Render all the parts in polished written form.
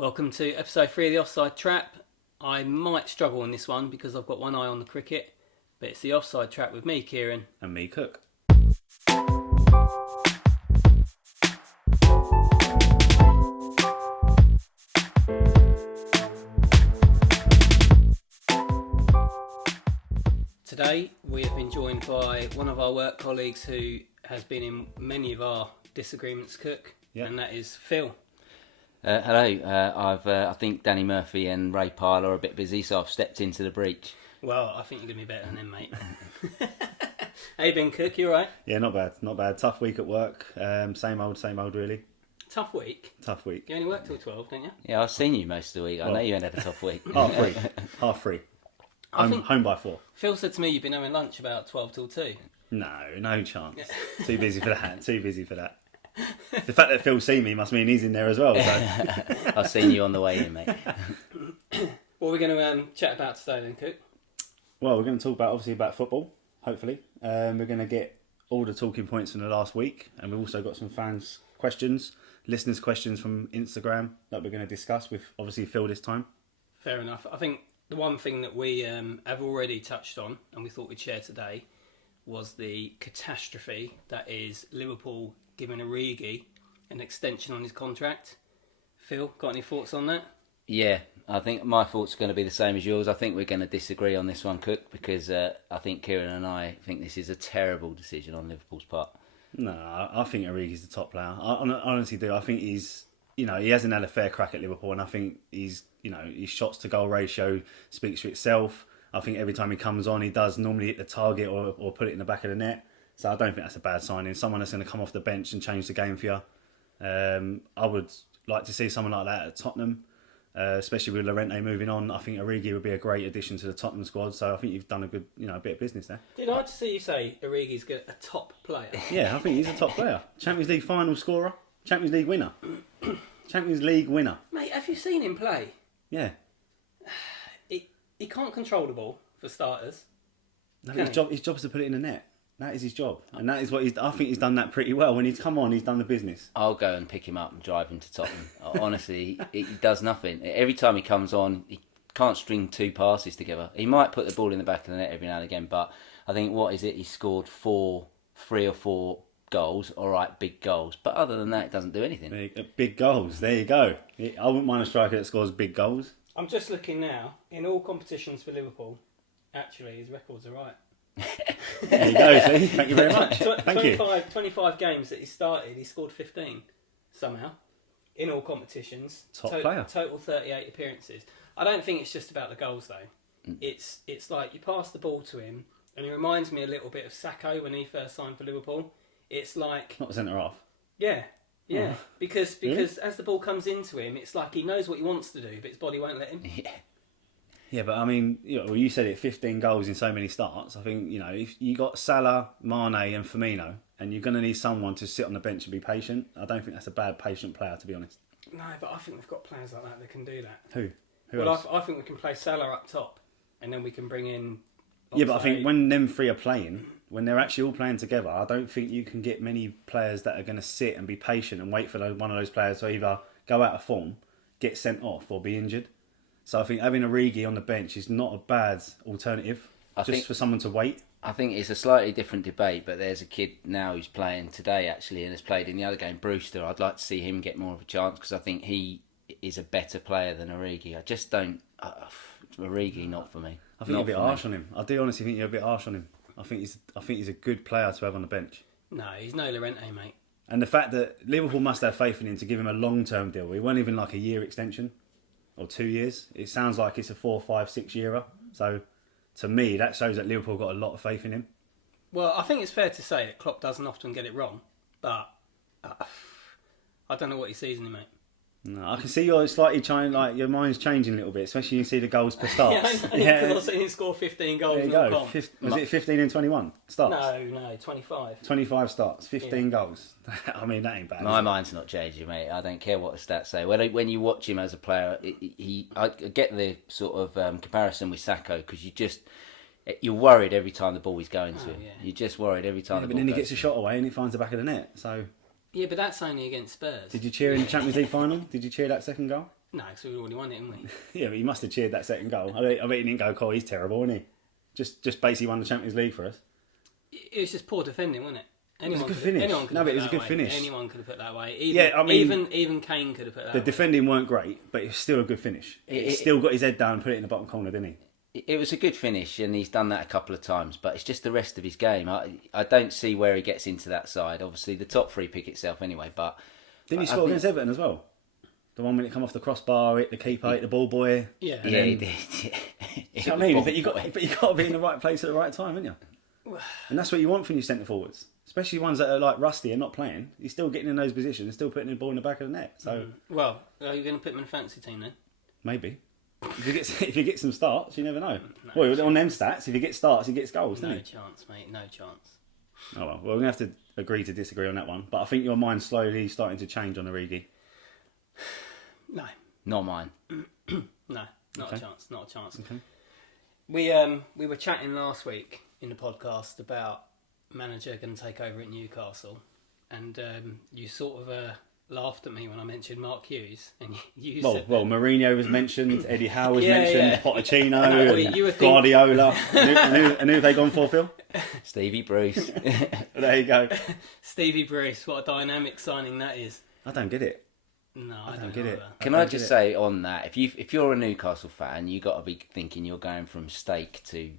Welcome to episode 3 of the Offside Trap. I might struggle on this one because I've got one eye on the cricket, but it's the Offside Trap with me, Kieran. And me, Cook. Today we have been joined by one of our work colleagues who has been in many of our disagreements, Cook, and that is Phil. Hello. I think Danny Murphy and Ray Pyle are a bit busy, so I've stepped into the breach. Well, I think you're going to be better than them, mate. How you been, Cook? You all right? Yeah, not bad. Tough week at work. Same old, really. Tough week? Tough week. You only work till 12, don't you? Yeah, I've seen you most of the week. I know you ain't had a tough week. Half free. Home by 4. Phil said to me you've been having lunch about 12 till 2. No chance. Too busy for that. The fact that Phil's seen me must mean he's in there as well. So. I've seen you on the way in, mate. What are we going to chat about today then, Cook? Well, we're going to talk about football, hopefully. We're going to get all the talking points from the last week, and we've also got some fans' questions, listeners' questions from Instagram that we're going to discuss with, obviously, Phil this time. Fair enough. I think the one thing that we have already touched on, and we thought we'd share today, was the catastrophe that is Liverpool giving Origi an extension on his contract. Phil, got any thoughts on that? Yeah, I think my thoughts are going to be the same as yours. I think we're going to disagree on this one, Cook, because I think Kieran and I think this is a terrible decision on Liverpool's part. No, I think Origi's the top player. I honestly do. I think he hasn't had a fair crack at Liverpool, and I think his shots to goal ratio speaks for itself. I think every time he comes on, he does normally hit the target or put it in the back of the net. So I don't think that's a bad signing. Someone that's going to come off the bench and change the game for you. I would like to see someone like that at Tottenham, especially with Llorente moving on. I think Origi would be a great addition to the Tottenham squad. So I think you've done a good, bit of business there. Did I just see you say Origi's a top player? Yeah, I think he's a top player. Champions League final scorer, Champions League winner. Champions League winner. Mate, have you seen him play? Yeah. He can't control the ball, for starters. No, his job is to put it in the net. That is his job. And that is what I think he's done that pretty well. When he's come on, he's done the business. I'll go and pick him up and drive him to Tottenham. Honestly, he does nothing. Every time he comes on, he can't string 2 passes together. He might put the ball in the back of the net every now and again, but I think, he scored 3 or 4 goals. All right, big goals. But other than that, it doesn't do anything. Big goals. There you go. I wouldn't mind a striker that scores big goals. I'm just looking now. In all competitions for Liverpool, actually, his records are right. There you go, see? Thank you very much. Thank you. 25 games that he started, he scored 15 somehow in all competitions. Top player. Total 38 appearances. I don't think it's just about the goals though. It's like you pass the ball to him, and he reminds me a little bit of Sacco when he first signed for Liverpool. It's like not a centre half. Yeah. Oh. Because as the ball comes into him, it's like he knows what he wants to do, but his body won't let him. Yeah, but I mean, you said it, 15 goals in so many starts. I think, if you got Salah, Mane and Firmino, and you're going to need someone to sit on the bench and be patient, I don't think that's a bad patient player, to be honest. No, but I think we've got players like that can do that. Who else? I think we can play Salah up top, and then we can bring in... Yeah, but I think when them 3 are playing, when they're actually all playing together, I don't think you can get many players that are going to sit and be patient and wait for one of those players to either go out of form, get sent off, or be injured. So I think having Origi on the bench is not a bad alternative, for someone to wait. I think it's a slightly different debate, but there's a kid now who's playing today, actually, and has played in the other game, Brewster. I'd like to see him get more of a chance, because I think he is a better player than Origi. I just don't... Origi, not for me. I think you're a bit harsh on him. I do honestly think you're a bit harsh on him. I think he's a good player to have on the bench. No, he's no Llorente, mate. And the fact that Liverpool must have faith in him to give him a long-term deal. It wasn't even like a year extension. Or 2 years. It sounds like it's a 4, 5, 6 yearer. So, to me, that shows that Liverpool got a lot of faith in him. Well, I think it's fair to say that Klopp doesn't often get it wrong, but I don't know what he sees in him, mate. No, I can see you're slightly trying, like your mind's changing a little bit, especially when you see the goals per starts. Because I've seen him score 15 goals. There you go. Was it 15 and 21 starts? No, 25. 25 starts, 15 goals. I mean, that ain't bad. My mind's not changing, mate. I don't care what the stats say. When you watch him as a player, I get the sort of comparison with Sacco, because you're worried every time the ball is going to him. Yeah. You're just worried every time the ball goes. But then he gets a shot away and he finds the back of the net. So Yeah, but that's only against Spurs. did you cheer in the Champions League final? Did you cheer that second goal? No, because we already won it, haven't we? Yeah, but he must have cheered that second goal. I bet he didn't go, "Oh, he's terrible, isn't he?" Just basically won the Champions League for us. It was just poor defending, wasn't it? was a good finish. Anyone could No, have but put it was a that good away. finish. Anyone could have put that away. Even, Yeah, I mean, even Kane could have put that The away. defending weren't great, but it was still a good finish. He still got his head down and put it in the bottom corner, didn't he? It was a good finish, and he's done that a couple of times. But it's just the rest of his game. I don't see where he gets into that side. Obviously, the top three pick itself anyway. But Didn't he score against Everton as well? The one when it come off the crossbar, hit the keeper, hit the ball boy. Yeah. And yeah, then, he did. you know what I mean? But you got to be in the right place at the right time, haven't you? And that's what you want from your centre forwards, especially ones that are like rusty and not playing. You're still getting in those positions and still putting the ball in the back of the net. So Well, are you going to put him in a fantasy team then? maybe if you get some starts, you never know. Well, on them stats, if you get starts, he gets goals, No doesn't he? chance, mate. No chance. Oh well, we're gonna have to agree to disagree on that one. But I think your mind's slowly starting to change on Origi. No, Not mine. no, not Okay. a chance. Not a chance. Okay. We were chatting last week in the podcast about manager going to take over at Newcastle, and you sort of laughed at me when I mentioned Mark Hughes, and you Well, said Mourinho was mentioned, Eddie Howe was Yeah, mentioned, yeah. Pochettino, I know, and you were Guardiola. and who have they gone for, Phil? Stevie Bruce. There you go. Stevie Bruce. What a dynamic signing that is. I don't get it. No, I don't don't get it. either. Can I just say on that, if you're a Newcastle fan, you got to be thinking you're going from steak to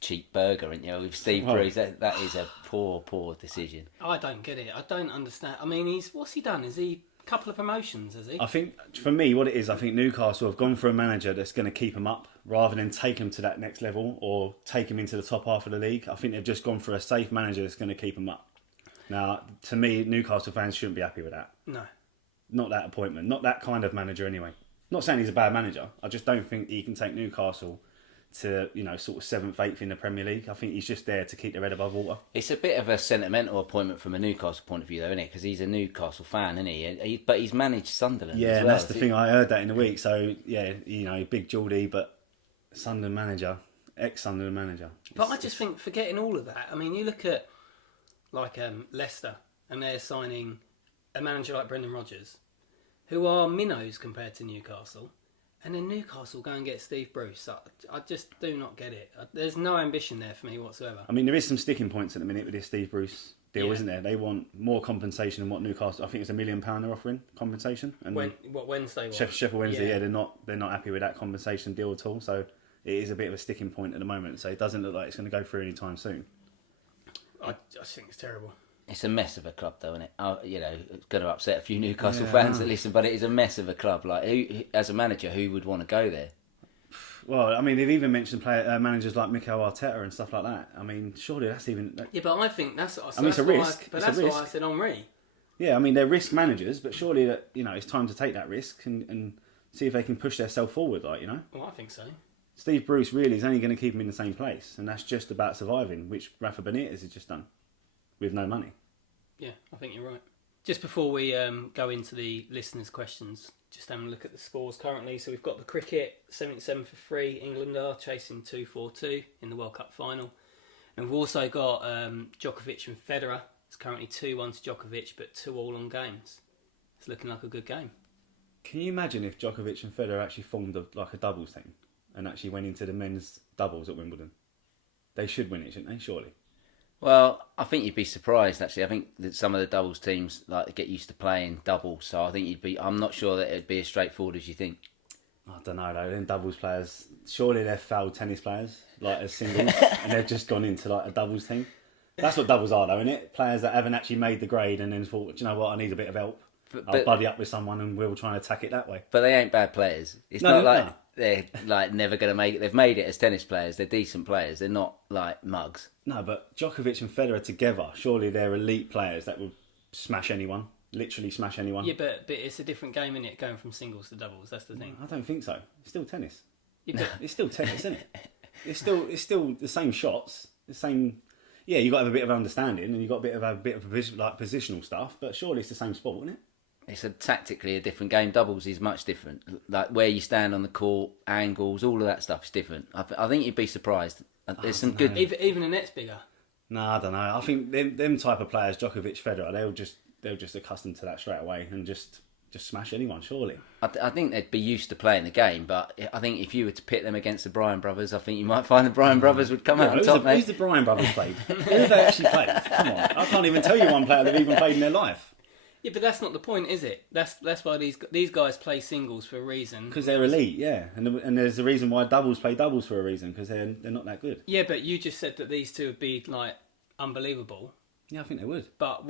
cheap burger, and with Steve Well- Bruce, that is a poor decision. I don't get it. I don't understand. I mean, what's he done? Is he a couple of promotions? Has he? I think, for me, what it is, I think Newcastle have gone for a manager that's going to keep them up rather than take them to that next level or take them into the top half of the league. I think they've just gone for a safe manager that's going to keep them up. Now, to me, Newcastle fans shouldn't be happy with that. No. Not that appointment. Not that kind of manager, anyway. Not saying he's a bad manager. I just don't think he can take Newcastle to, sort of 7th, 8th in the Premier League. I think he's just there to keep their head above water. It's a bit of a sentimental appointment from a Newcastle point of view, though, isn't it? Because he's a Newcastle fan, isn't he? But he's managed Sunderland. Yeah, as and well. that's the thing. I heard that in the week. So, yeah, big Geordie, but Sunderland manager, ex-Sunderland manager. But I just think, forgetting all of that, I mean, you look at like Leicester, and they're signing a manager like Brendan Rodgers, who are minnows compared to Newcastle, and then Newcastle go and get Steve Bruce. I just do not get it. There's no ambition there for me whatsoever. I mean, there is some sticking points at the minute with this Steve Bruce deal, Yeah. isn't there? They want more compensation than what Newcastle. I think it's £1 million they're offering compensation. And Wednesday was? Sheffield Wednesday, yeah, they're not happy with that compensation deal at all. So it is a bit of a sticking point at the moment. So it doesn't look like it's going to go through anytime soon. I think it's terrible. It's a mess of a club, though, isn't it? It's going to upset a few Newcastle fans that listen, but it is a mess of a club. Like, as a manager, who would want to go there? Well, I mean, they've even mentioned managers like Mikel Arteta and stuff like that. I mean, surely that's even... Yeah, but I think that's. I mean, it's a risk. But It's a that's why risk. I said Henri. Yeah, I mean, they're risk managers, but surely that it's time to take that risk and see if they can push themselves forward, Well, I think so. Steve Bruce really is only going to keep them in the same place, and that's just about surviving, which Rafa Benitez has just done with no money. Yeah, I think you're right. Just before we go into the listeners' questions, just having a look at the scores currently. So we've got the cricket, 77 for 3. England are chasing 2-4-2 in the World Cup final. And we've also got Djokovic and Federer. It's currently 2-1 to Djokovic, but 2-2 on games. It's looking like a good game. Can you imagine if Djokovic and Federer actually formed a doubles team and actually went into the men's doubles at Wimbledon? They should win it, shouldn't they? Surely. Well, I think you'd be surprised, actually. I think that some of the doubles teams get used to playing doubles, so I think I'm not sure that it'd be as straightforward as you think. I don't know though. Then doubles players, surely they're failed tennis players, as singles, and they've just gone into a doubles team. That's what doubles are, though, isn't it? Players that haven't actually made the grade and then thought, do you know what, I need a bit of help. I'll buddy up with someone and we'll try and attack it that way. But they ain't bad players. It's not like they're never going to make it. They've made it as tennis players. They're decent players. They're not mugs. No, but Djokovic and Federer together, surely they're elite players that would smash anyone, literally smash anyone. Yeah, but it's a different game, isn't it? Going from singles to doubles, that's the thing. I don't think so. It's still tennis. Yeah, but It's still tennis, isn't it? It's still the same shots, the same. Yeah, you got to have a bit of understanding and you got a bit of positional stuff, but surely it's the same sport, isn't it? It's tactically a different game. Doubles is much different. Like where you stand on the court, angles, all of that stuff is different. I think you'd be surprised. There's some good. even the net's bigger. No, I don't know. I think them type of players, Djokovic, Federer, they're just accustomed to that straight away and just just smash anyone, surely. I think they'd be used to playing the game, but I think if you were to pit them against the Bryan brothers, I think you might find the Bryan brothers would come out on top, mate. Who's the Bryan brothers played? Who have they actually played? Come on, I can't even tell you one player they've even played in their life. Yeah, but that's not the point, is it? That's why these guys play singles for a reason. Because they're elite, yeah, and there's a reason why doubles play doubles for a reason, because they're not that good. Yeah, but you just said that these two would be like unbelievable. Yeah, I think they would. But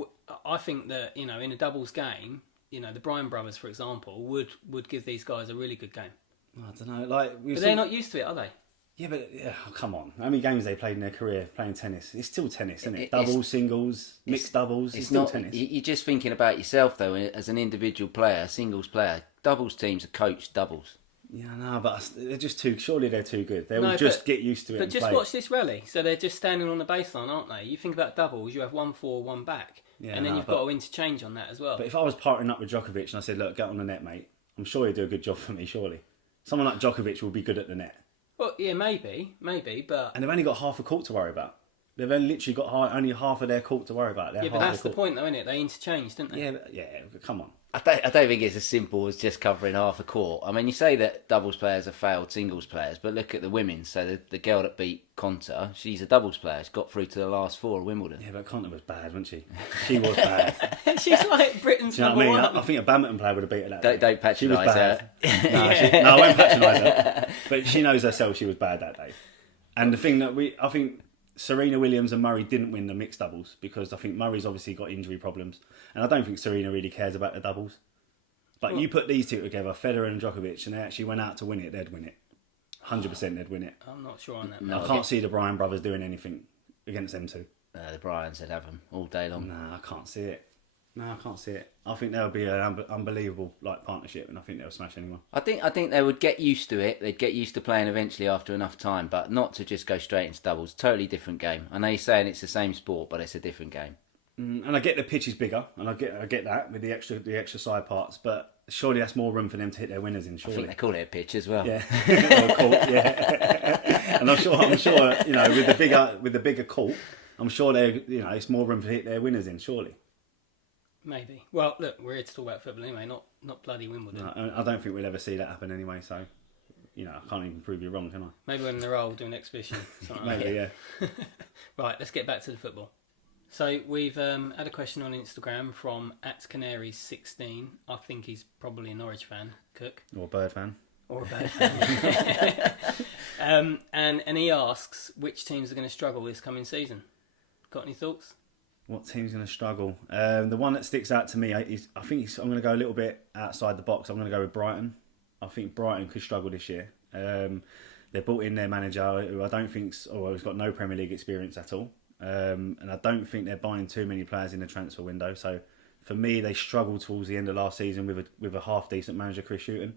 I think that in a doubles game, the Bryan brothers, for example, would give these guys a really good game. I don't know, like but they're not used to it, are they? Yeah, but come on. How many games they played in their career playing tennis? It's still tennis, isn't it? Doubles, singles, mixed doubles. It's still not tennis. You're just thinking about yourself though, as an individual player, singles player. Doubles teams are coached doubles. Yeah, no, but they're just too. Surely they're too good. They will just get used to it. But just watch this rally. So they're just standing on the baseline, aren't they? You think about doubles, you have 1-4, 1 back, and then you've got to interchange on that as well. But if I was partnering up with Djokovic and I said, "Look, get on the net, mate," I'm sure he'd do a good job for me. Surely, someone like Djokovic will be good at the net. Well, yeah, maybe, but... And they've only got half a court to worry about. They've literally got only half of their court to worry about. Yeah, but that's the point, though, isn't it? They interchanged, didn't they? Yeah, come on. I don't think it's as simple as just covering half a court. I mean, you say that doubles players have failed singles players, but look at the women. So the girl that beat Konta, she's a doubles player. She's got through to the last 4 of Wimbledon. Yeah, but Konta was bad, wasn't she? She was bad. She's like Britain's number one. I think a badminton player would have beat her that day. Don't patronise her. No, I won't patronise her. But she knows herself she was bad that day. And the thing that I think Serena Williams and Murray didn't win the mixed doubles because I think Murray's obviously got injury problems. And I don't think Serena really cares about the doubles. But you put these two together, Federer and Djokovic, and they actually went out to win it, they'd win it. 100% they'd win it. I'm not sure on that. No, I can't see the Bryan brothers doing anything against them two. The Bryans would have them all day long. No, I can't see it. I think there'll be an unbelievable partnership, and I think they'll smash anyone. I think they would get used to it. They'd get used to playing eventually after enough time, but not to just go straight into doubles. Totally different game. I know you're saying it's the same sport, but it's a different game. And I get the pitch is bigger, and I get that with the extra side parts, but surely that's more room for them to hit their winners in. Surely I think they call it a pitch as well. Yeah, yeah. And I'm sure with the bigger court, I'm sure it's more room to hit their winners in. Surely. Maybe. Well, look, we're here to talk about football anyway, not bloody Wimbledon. No, I don't think we'll ever see that happen anyway. So, I can't even prove you wrong, can I? Maybe when they're old, do an exhibition. Maybe, yeah. Right, let's get back to the football. So we've had a question on Instagram from @Canaries16. I think he's probably a Norwich fan, Cook. Or a Bird fan. Or a Bird fan. And he asks, which teams are going to struggle this coming season? Got any thoughts? What team's going to struggle? The one that sticks out to me is, I'm going to go a little bit outside the box. I'm going to go with Brighton. I think Brighton could struggle this year. They brought in their manager, who I don't think's got no Premier League experience at all. And I don't think they're buying too many players in the transfer window. So for me, they struggled towards the end of last season with a half decent manager, Chris Hughton.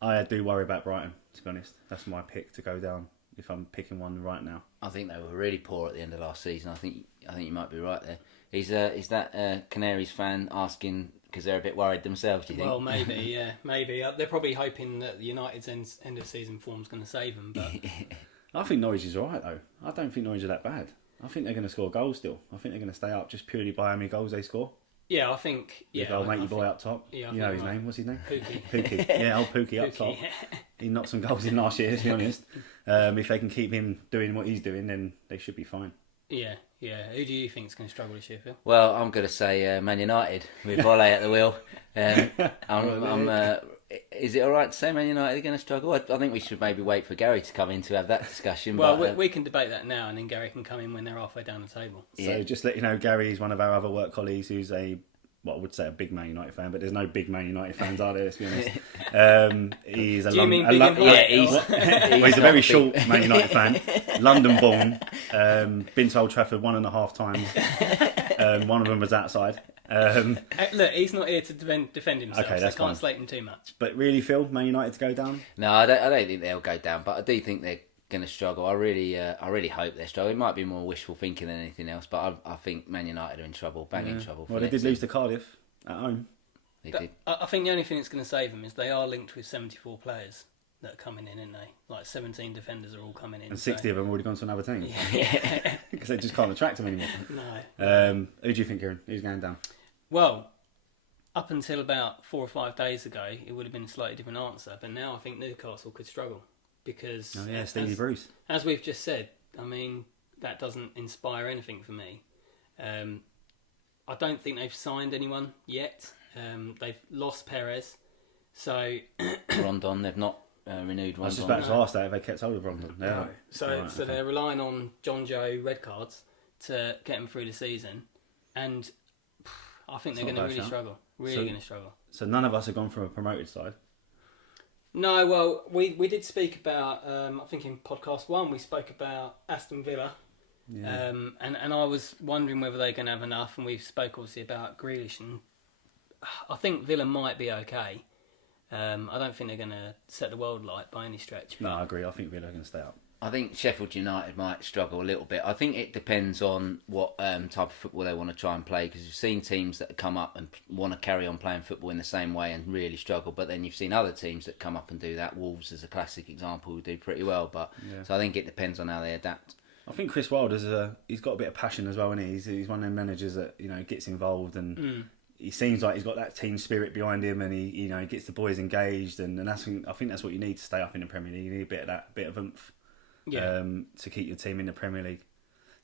I do worry about Brighton, to be honest. That's my pick to go down if I'm picking one right now. I think they were really poor at the end of last season. I think you might be right there. Is that Canaries fan asking because they're a bit worried themselves? Do you think? Well, maybe, yeah, maybe. They're probably hoping that United's end of season form's going to save them. But I think Norwich is all right though. I don't think Norwich are that bad. I think they're going to score goals still. I think they're going to stay up just purely by how many goals they score. Yeah, I think. Yeah, old matey boy up top. Yeah, you know his name. What's his name? Pookie. Yeah, old Pookie up top. He knocked some goals in last year, to be honest. If they can keep him doing what he's doing, then they should be fine. Yeah. Who do you think is going to struggle this year, Phil? Well, I'm going to say Man United with Volley at the wheel. Is it all right to say Man United are going to struggle? I think we should maybe wait for Gary to come in to have that discussion. Well, but, we can debate that now, and then Gary can come in when they're halfway down the table. So just let you know, Gary is one of our other work colleagues who's I would say a big Man United fan, but there's no big Man United fans, are there, let's be honest. He's a he's a very short Man United fan, London born, been to Old Trafford 1.5 times. One of them was outside. Look, he's not here to defend himself, okay, so that's I can't fine. slate him too much. But really, Phil, Man United to go down? No, I don't think they'll go down, but I do think they're going to struggle. I really hope they struggle. It might be more wishful thinking than anything else, but I think Man United are in trouble, in trouble. Well, they did lose to Cardiff at home. They did. I think the only thing that's going to save them is they are linked with 74 players that are coming in, aren't they? Like 17 defenders are all coming in. And 60 of them have already gone to another team. Yeah. Because they just can't attract them anymore. No. Who do you think, Kieran? Who's going down? Well, up until about 4 or 5 days ago, it would have been a slightly different answer. But now I think Newcastle could struggle because, Stevie Bruce. As we've just said, I mean, that doesn't inspire anything for me. I don't think they've signed anyone yet. They've lost Perez, so Rondon, they've not renewed Rondon. I was just about to ask that if they kept hold of Rondon. Yeah. No. So they're relying on John Joe red cards to get them through the season, and I think they're going to really struggle. Really going to struggle. So none of us have gone from a promoted side. No, well, we did speak about, I think in podcast 1, we spoke about Aston Villa. Yeah. And I was wondering whether they're going to have enough, and we spoke obviously about Grealish, and I think Villa might be okay. I don't think they're going to set the world alight by any stretch. No, I agree. I think Villa are going to stay up. I think Sheffield United might struggle a little bit. I think it depends on what type of football they want to try and play, because you've seen teams that come up and want to carry on playing football in the same way and really struggle, but then you've seen other teams that come up and do that. Wolves is a classic example, who do pretty well, but so I think it depends on how they adapt. I think Chris Wilder's he's got a bit of passion as well, isn't he? He's one of them managers that gets involved, and he seems like he's got that team spirit behind him, and he gets the boys engaged, and I think that's what you need to stay up in the Premier League. You need a bit of oomph. To keep your team in the Premier League.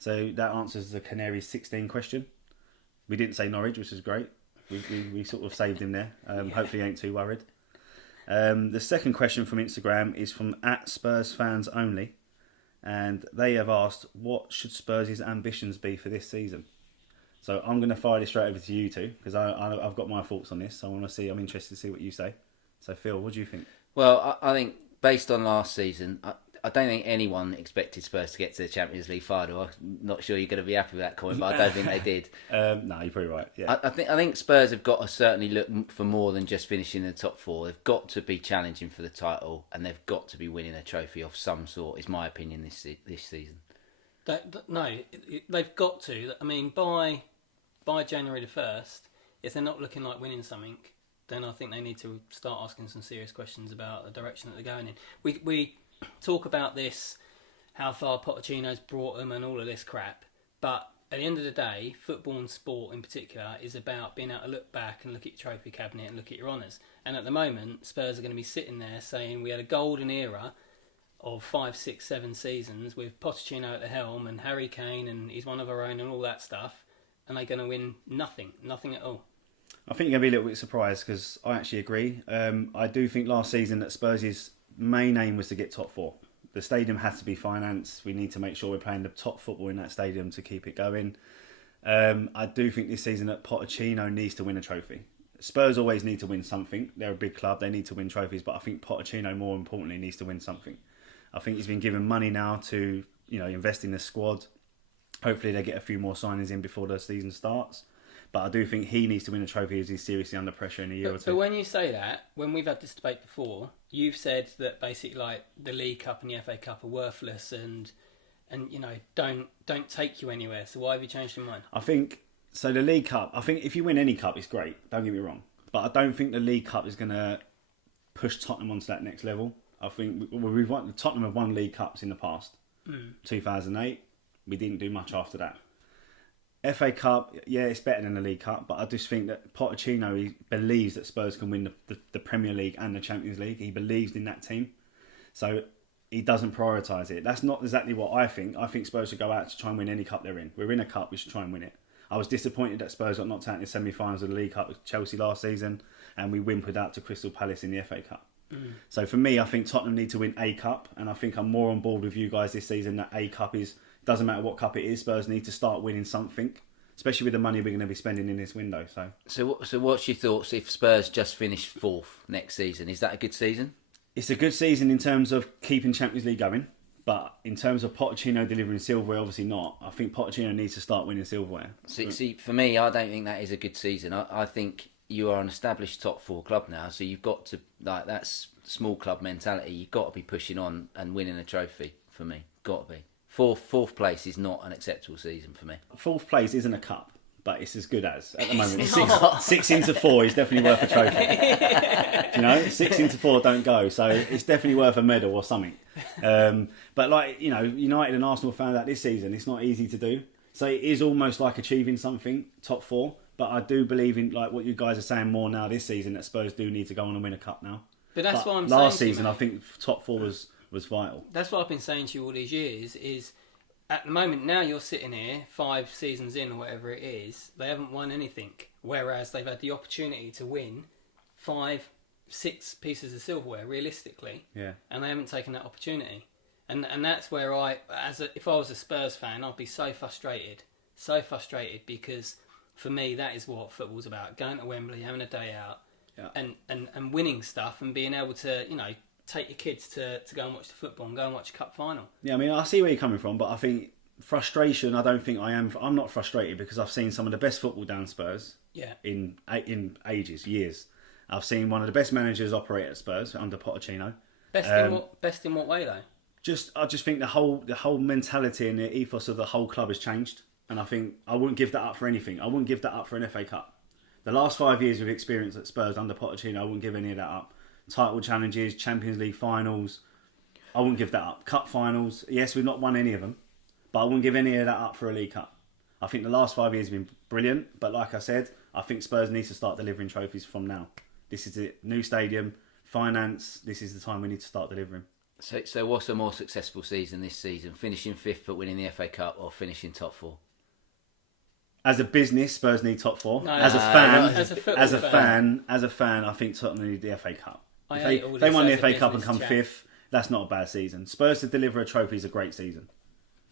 So that answers the Canaries 16 question. We didn't say Norwich, which is great. We sort of saved him there. Hopefully he ain't too worried. The second question from Instagram is from @SpursFansOnly, and they have asked, what should Spurs' ambitions be for this season? So I'm going to fire this straight over to you two, because I've got my thoughts on this. So I'm interested to see what you say. So Phil, what do you think? Well, I think based on last season, I don't think anyone expected Spurs to get to the Champions League final. I'm not sure you're going to be happy with that comment, but I don't think they did. No, you're probably right. Yeah. I think Spurs have got to certainly look for more than just finishing in the top 4. They've got to be challenging for the title, and they've got to be winning a trophy of some sort, is my opinion this season. They've got to. I mean, by January the 1st, if they're not looking like winning something, then I think they need to start asking some serious questions about the direction that they're going in. We talk about this, how far Pochettino's brought them and all of this crap, but at the end of the day, football and sport in particular is about being able to look back and look at your trophy cabinet and look at your honours. And at the moment, Spurs are going to be sitting there saying we had a golden era of 5, 6, 7 seasons with Pochettino at the helm and Harry Kane and he's one of our own and all that stuff, and they're going to win nothing at all. I think you're going to be a little bit surprised, because I actually agree. I do think last season that Spurs' main aim was to get top 4. The stadium has to be financed. We need to make sure we're playing the top football in that stadium to keep it going. I do think this season that Pochettino needs to win a trophy. Spurs always need to win something. They're a big club. They need to win trophies, but I think Pochettino, more importantly, needs to win something. I think he's been given money now to invest in the squad. Hopefully they get a few more signings in before the season starts. But I do think he needs to win a trophy, as he's seriously under pressure in a year or two. But when you say that, when we've had this debate before, you've said that basically like the League Cup and the FA Cup are worthless and don't take you anywhere. So why have you changed your mind? I think so. The League Cup. I think if you win any cup, it's great. Don't get me wrong, but I don't think the League Cup is going to push Tottenham onto that next level. I think Tottenham have won League Cups in the past. 2008, we didn't do much after that. FA Cup, yeah, it's better than the League Cup, but I just think that Pochettino, he believes that Spurs can win the Premier League and the Champions League. He believes in that team, so he doesn't prioritise it. That's not exactly what I think. I think Spurs should go out to try and win any cup they're in. We're in a cup, we should try and win it. I was disappointed that Spurs got knocked out in the semi-finals of the League Cup with Chelsea last season, and we whimpered out to Crystal Palace in the FA Cup. So for me, I think Tottenham need to win a cup, and I think I'm more on board with you guys this season that a cup is, doesn't matter what cup it is, Spurs need to start winning something, especially with the money we're going to be spending in this window. So what's your thoughts if Spurs just finish 4th next season? Is that a good season? It's a good season in terms of keeping Champions League going, but in terms of Pochettino delivering silverware, obviously not. I think Pochettino needs to start winning silverware. See, for me, I don't think that is a good season. I think you are an established top 4 club now, so you've got to, like, that's small club mentality. You've got to be pushing on and winning a trophy, for me. Got to be. Fourth place is not an acceptable season for me. 4th place isn't a cup, but it's as good as at the moment. Six into 4 is definitely worth a trophy. 6 into 4 don't go, so it's definitely worth a medal or something. But United and Arsenal found out this season it's not easy to do. So it is almost like achieving something, top 4. But I do believe in like what you guys are saying more now this season that Spurs do need to go on and win a cup now. But that's what I'm last saying. season, I think top 4 was vital. That's what I've been saying to you all these years. Is at the moment now you're sitting here 5 seasons in or whatever it is, they haven't won anything, whereas they've had the opportunity to win 5, 6 pieces of silverware realistically, and they haven't taken that opportunity. And that's where if I was a Spurs fan, I'd be so frustrated because for me that is what football's about: going to Wembley, having a day out, and winning stuff, and being able to take your kids to go and watch the football and go and watch a cup final. Yeah, I mean, I see where you're coming from, but I think frustration. I don't think I am. I'm not frustrated because I've seen some of the best football down Spurs. Yeah. In ages, years. I've seen one of the best managers operate at Spurs under Pochettino. Best in what way though? I just think the whole mentality and the ethos of the whole club has changed, and I think I wouldn't give that up for anything. I wouldn't give that up for an FA Cup. The last 5 years we've experienced at Spurs under Pochettino, I wouldn't give any of that up. Title challenges, Champions League finals, I wouldn't give that up. Cup finals, yes, we've not won any of them, but I wouldn't give any of that up for a League Cup. I think the last 5 years have been brilliant, but like I said, I think Spurs needs to start delivering trophies from now. This is it. New stadium, finance, this is the time we need to start delivering. So what's a more successful season this season? Finishing 5th but winning the FA Cup, or finishing top 4? As a business, Spurs need top 4. No, as a fan, I think Tottenham need the FA Cup. If they won the FA Cup and come 5th, that's not a bad season. Spurs to deliver a trophy is a great season.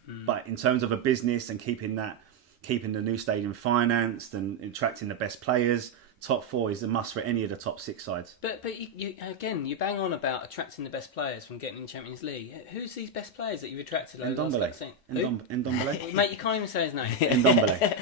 But in terms of a business and keeping the new stadium financed and attracting the best players, top 4 is a must for any of the top 6 sides. But you bang on about attracting the best players from getting in Champions League. Who's these best players that you've attracted over the last season? Ndombele. Mate, you can't even say his name. Ndombele.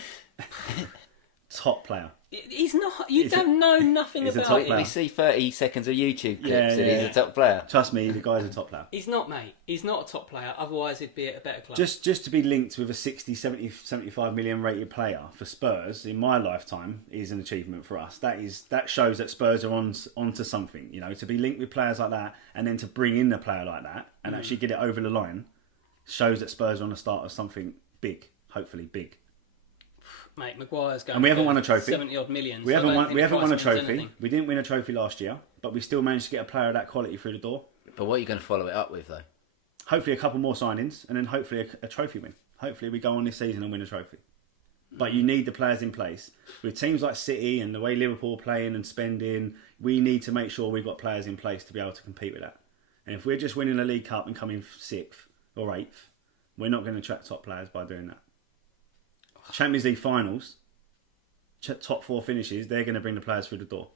Top player. He's not. You don't know nothing He's a about top him. player. We see 30 seconds of YouTube clips and he's a top player. Trust me, the guy's a top player. He's not, mate. He's not a top player. Otherwise, he'd be at a better club. Just to be linked with a 60, 70, 75 million rated player for Spurs in my lifetime is an achievement for us. That shows that Spurs are onto something. To be linked with players like that and then to bring in a player like that and actually get it over the line shows that Spurs are on the start of something big. Hopefully big. Mate, Maguire's going. And we haven't won a trophy. 70 odd million. We haven't won a trophy. We didn't win a trophy last year, but we still managed to get a player of that quality through the door. But what are you going to follow it up with, though? Hopefully a couple more signings, and then hopefully a trophy win. Hopefully we go on this season and win a trophy. But you need the players in place. With teams like City and the way Liverpool are playing and spending, we need to make sure we've got players in place to be able to compete with that. And if we're just winning a League Cup and coming 6th or 8th, we're not going to attract top players by doing that. Champions League finals, top 4 finishes, they're going to bring the players through the door.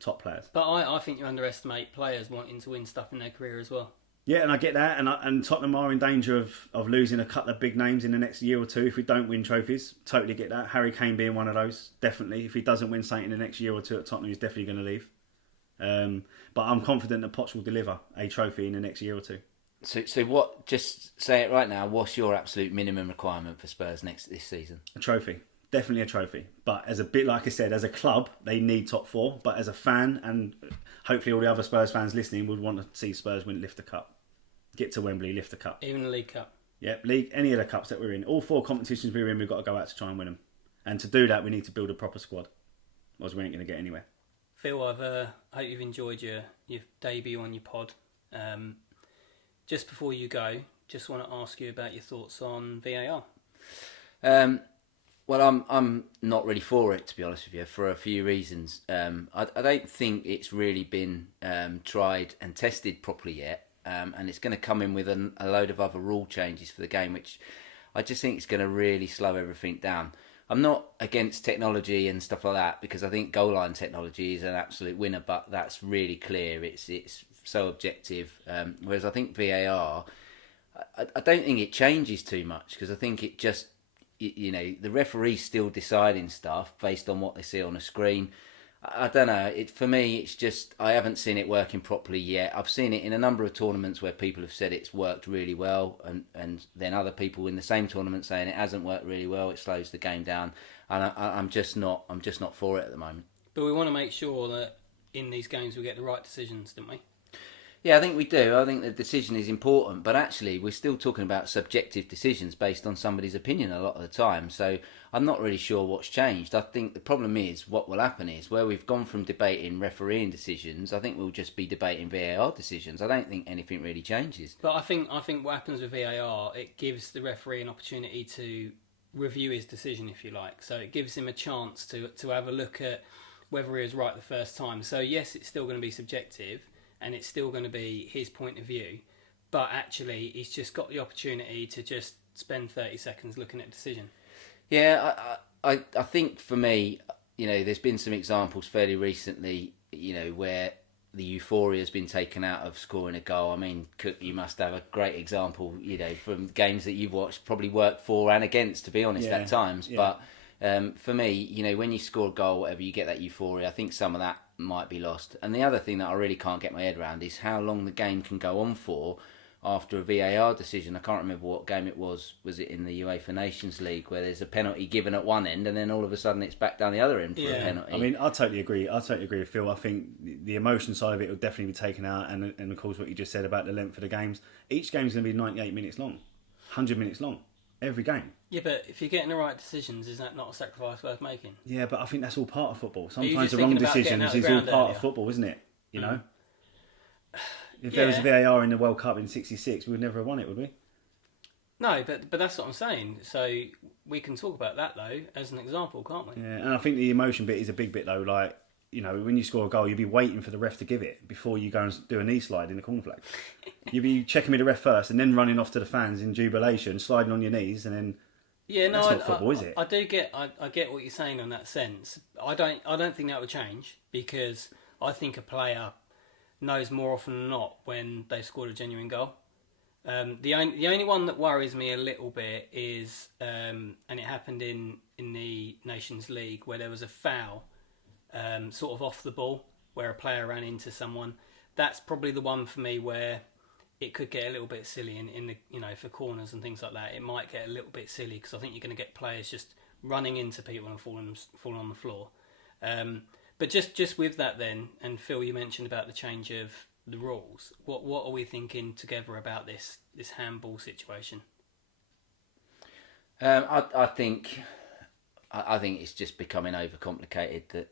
Top players. But I think you underestimate players wanting to win stuff in their career as well. Yeah, and I get that. And Tottenham are in danger of losing a couple of big names in the next year or two if we don't win trophies. Totally get that. Harry Kane being one of those, definitely. If he doesn't win something in the next year or two at Tottenham, he's definitely going to leave. But I'm confident that Poch will deliver a trophy in the next year or two. So what? Just say it right now. What's your absolute minimum requirement for Spurs this season? A trophy, definitely a trophy. But as a bit like I said, as a club, they need top 4. But as a fan, and hopefully all the other Spurs fans listening would want to see Spurs lift the cup, get to Wembley, lift the cup, even the League Cup. Yeah, league, any of the cups that we're in, all 4 competitions we're in, we've got to go out to try and win them. And to do that, we need to build a proper squad, otherwise we ain't going to get anywhere. Phil, I hope you've enjoyed your debut on your pod. Just before you go, just want to ask you about your thoughts on VAR. Well, I'm not really for it, to be honest with you, for a few reasons. I don't think it's really been tried and tested properly yet, and it's going to come in with a load of other rule changes for the game, which I just think is going to really slow everything down. I'm not against technology and stuff like that, because I think goal line technology is an absolute winner, but that's really clear. It's so objective. Whereas I think VAR, I don't think it changes too much, because I think it just, the referee's still deciding stuff based on what they see on a screen. I don't know. For me, it's just, I haven't seen it working properly yet. I've seen it in a number of tournaments where people have said it's worked really well, and then other people in the same tournament saying it hasn't worked really well. It slows the game down, and I'm just not for it at the moment. But we want to make sure that in these games we get the right decisions, don't we? Yeah, I think we do. I think the decision is important, but actually we're still talking about subjective decisions based on somebody's opinion a lot of the time. So I'm not really sure what's changed. I think the problem is what will happen is where we've gone from debating refereeing decisions, I think we'll just be debating VAR decisions. I don't think anything really changes. But I think what happens with VAR, it gives the referee an opportunity to review his decision, if you like. So it gives him a chance to have a look at whether he was right the first time. So yes, it's still going to be subjective, and it's still going to be his point of view, but actually he's just got the opportunity to just spend 30 seconds looking at a decision. Yeah, I think for me, there's been some examples fairly recently, where the euphoria has been taken out of scoring a goal. I mean, Cook, you must have a great example, from games that you've watched, probably worked for and against, to be honest, at times. Yeah. But for me, when you score a goal, whatever, you get that euphoria. I think some of that might be lost. And the other thing that I really can't get my head around is how long the game can go on for after a VAR decision. I can't remember what game it was. Was it in the UEFA Nations League where there's a penalty given at one end and then all of a sudden it's back down the other end for a penalty? I mean, I totally agree with Phil. I think the emotion side of it will definitely be taken out, and of course what you just said about the length of the games. Each game's going to be 98 minutes long, 100 minutes long, every game. Yeah, but if you're getting the right decisions, is that not a sacrifice worth making? Yeah, but I think that's all part of football. Sometimes the wrong decisions is all part of football, isn't it? You know? If there was a VAR in the World Cup in '66, we would never have won it, would we? No, but that's what I'm saying. So we can talk about that, though, as an example, can't we? Yeah, and I think the emotion bit is a big bit, though. Like, when you score a goal, you'll be waiting for the ref to give it before you go and do a knee slide in the corner flag. You'll be checking with the ref first and then running off to the fans in jubilation, sliding on your knees, and then... Yeah, no, that's not football, is it? I do get what you're saying on that sense. I don't think that would change, because I think a player knows more often than not when they've scored a genuine goal. The only one that worries me a little bit is, and it happened in the Nations League, where there was a foul, sort of off the ball, where a player ran into someone. That's probably the one for me where it could get a little bit silly in the, for corners and things like that. It might get a little bit silly, because I think you're going to get players just running into people and falling on the floor. But just with that then, and Phil, you mentioned about the change of the rules. What are we thinking together about this handball situation? I think it's just becoming overcomplicated. That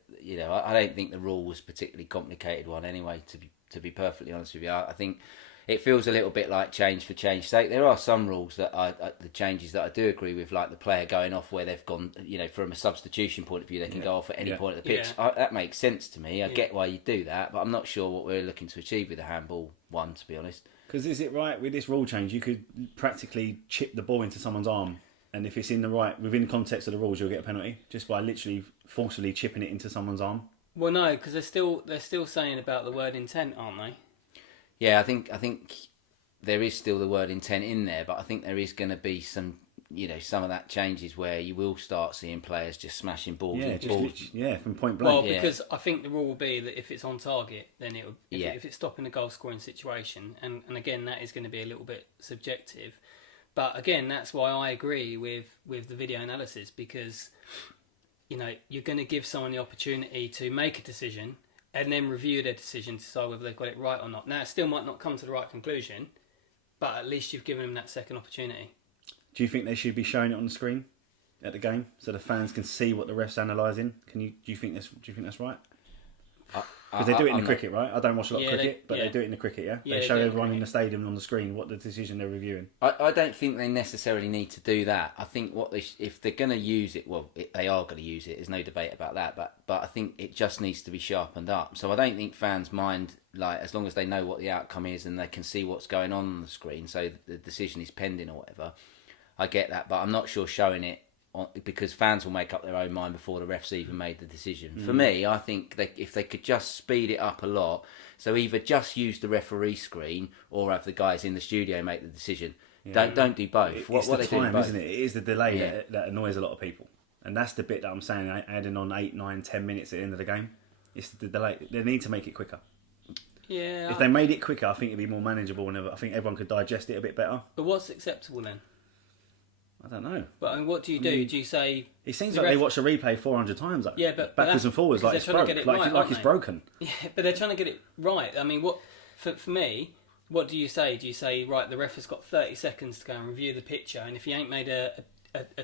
I don't think the rule was a particularly complicated one anyway. To be perfectly honest with you, I think it feels a little bit like change for change's sake. There are some rules that the changes that I do agree with, like the player going off where they've gone, from a substitution point of view, they can go off at any point of the pitch. That makes sense to me. I get why you do that, but I'm not sure what we're looking to achieve with the handball one, to be honest. Because is it right with this rule change, you could practically chip the ball into someone's arm, and if it's within context of the rules, you'll get a penalty just by literally forcefully chipping it into someone's arm? Well, no, because they're still saying about the word intent, aren't they? Yeah, I think there is still the word intent in there, but I think there is going to be some of that changes where you will start seeing players just smashing balls. From point blank. Well, because I think the rule will be that if it's on target, then it would. If it's stopping a goal scoring situation, and again that is going to be a little bit subjective, but again that's why I agree with the video analysis, because you're going to give someone the opportunity to make a decision and then review their decision to decide whether they've got it right or not. Now, it still might not come to the right conclusion, but at least you've given them that second opportunity. Do you think they should be showing it on the screen at the game so the fans can see what the ref's analysing? Do you think that's right? Because they do it in the cricket, right? I don't watch a lot of cricket, but they do it in the cricket, yeah? They show everyone in the stadium on the screen what the decision they're reviewing. I don't think they necessarily need to do that. I think if they're going to use it, they are going to use it. There's no debate about that. But I think it just needs to be sharpened up. So I don't think fans mind, as long as they know what the outcome is and they can see what's going on the screen, so the decision is pending or whatever. I get that, but I'm not sure showing it because fans will make up their own mind before the refs even made the decision. For me, I think if they could just speed it up a lot, so either just use the referee screen or have the guys in the studio make the decision. Don't do both. It's the time, isn't it? It is the delay that annoys a lot of people, and that's the bit that I'm saying. Adding on 8, 9, 10 minutes at the end of the game, it's the delay. They need to make it quicker. Yeah. If they made it quicker, I think it'd be more manageable, and I think everyone could digest it a bit better. But what's acceptable then? I don't know. But what do you do? Do you say... It seems like they watch a replay 400 times. Yeah, but backwards and forwards, like it's broken. Yeah, but they're trying to get it right. I mean, for me, what do you say? Do you say, right, the ref has got 30 seconds to go and review the picture, and if he ain't made a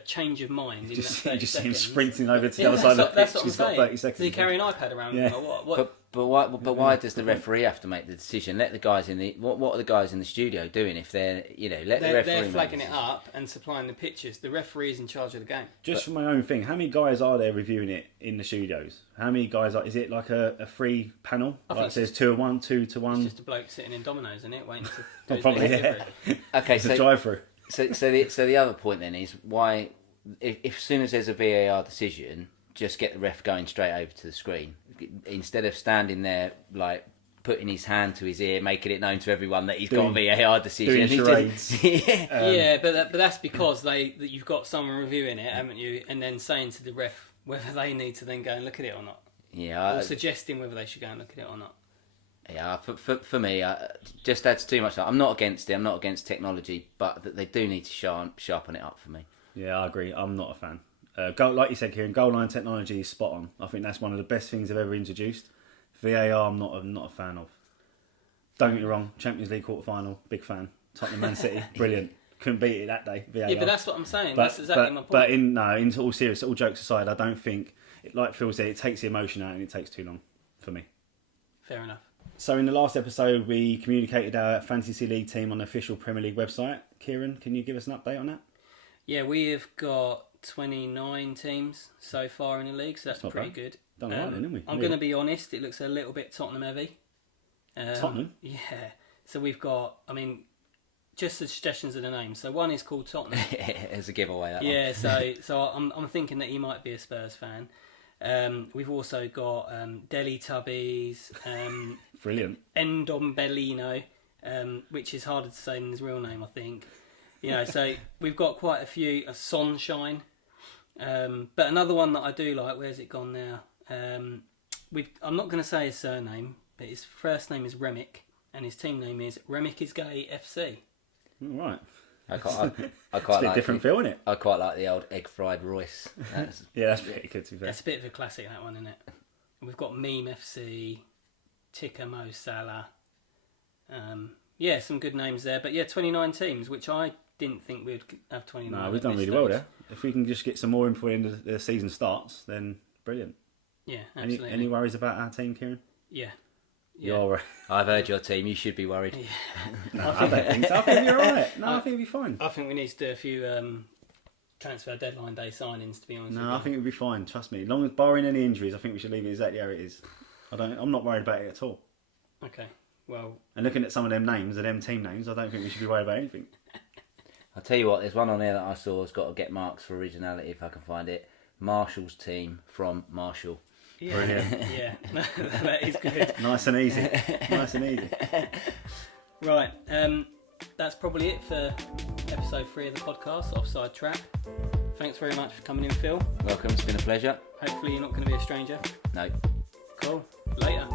change of mind in that 30 You just see him seconds... sprinting over to the other side of the pitch. That's what I'm He's got saying. 30 seconds. Does he carry an iPad around with him or what? But why does the referee have to make the decision? Let the guys in the what are the guys in the studio doing if they're let the referee? They're flagging it up and supplying the pictures. The referee is in charge of the game. Just for my own thing, how many guys are there reviewing it in the studios? How many guys are? Is it like a free panel? I Like think it says 2-1, 2-1. It's just a bloke sitting in Domino's, isn't it, waiting to do his Probably, next yeah. delivery. Okay, It's a drive-through. So the other point then is why, if as soon as there's a VAR decision, just get the ref going straight over to the screen instead of standing there like putting his hand to his ear, making it known to everyone that he's got a VAR decision. Doing charades. Yeah. But that's because that you've got someone reviewing it, haven't you? And then saying to the ref whether they need to then go and look at it or not, or suggesting whether they should go and look at it or not. Yeah, for me, just adds too much. I'm not against it. I'm not against technology, but they do need to sharpen it up for me. Yeah, I agree. I'm not a fan. Like you said, Kieran, goal line technology is spot on. I think that's one of the best things they've ever introduced. VAR, I'm not a fan of. Don't get me wrong, Champions League quarter-final, big fan. Tottenham Man City, brilliant. Couldn't beat it that day, VAR. Yeah, but that's what I'm saying. That's exactly my point. But in all seriousness, all jokes aside, I don't think, like Phil said, it takes the emotion out and it takes too long for me. Fair enough. So in the last episode, we communicated our Fantasy League team on the official Premier League website. Kieran, can you give us an update on that? Yeah, we have got 29 teams so far in the league, so that's pretty good. Done all right then, didn't we? I'm going to be honest, it looks a little bit Tottenham heavy. Tottenham? Yeah. So we've got, just the suggestions of the names. So one is called Tottenham. It's a giveaway, that yeah, so I'm thinking that he might be a Spurs fan. We've also got Deli Tubbies, Brilliant. Endombellino, which is harder to say than his real name, I think. So we've got quite a few. Sunshine, but another one that I do like. Where's it gone now? I'm not going to say his surname, but his first name is Remick, and his team name is Remick is Gay FC. All right. I quite It's a bit different feel, isn't it? I quite like the old egg fried Royce. Yeah, that's pretty good to be fair. That's a bit of a classic, that one, isn't it? We've got Meme FC, Tikka Mo Salah. Yeah, some good names there. But yeah, 29 teams, which I didn't think we'd have 29. No, we've done really well there. If we can just get some more info when the season starts, then brilliant. Yeah, absolutely. Any worries about our team, Kieran? Yeah. You're right. I've heard your team. You should be worried. Yeah. No, I don't think so. I think you're alright. No, I think you'll be fine. I think we need to do a few transfer deadline day signings, to be honest with you. No, I think it'll be fine. Trust me. As long as barring any injuries, I think we should leave it exactly how it is. I'm not worried about it at all. Okay. Well. And looking at some of them names, them team names, I don't think we should be worried about anything. I'll tell you what. There's one on there that I saw has got to get marks for originality if I can find it. Marshall's team from Marshall. Yeah. Brilliant. Yeah. That is good. Nice and easy. Nice and easy. Right. That's probably it for episode 3 of the podcast, Offside Trap. Thanks very much for coming in, Phil. Welcome. It's been a pleasure. Hopefully you're not going to be a stranger. No. Cool. Later.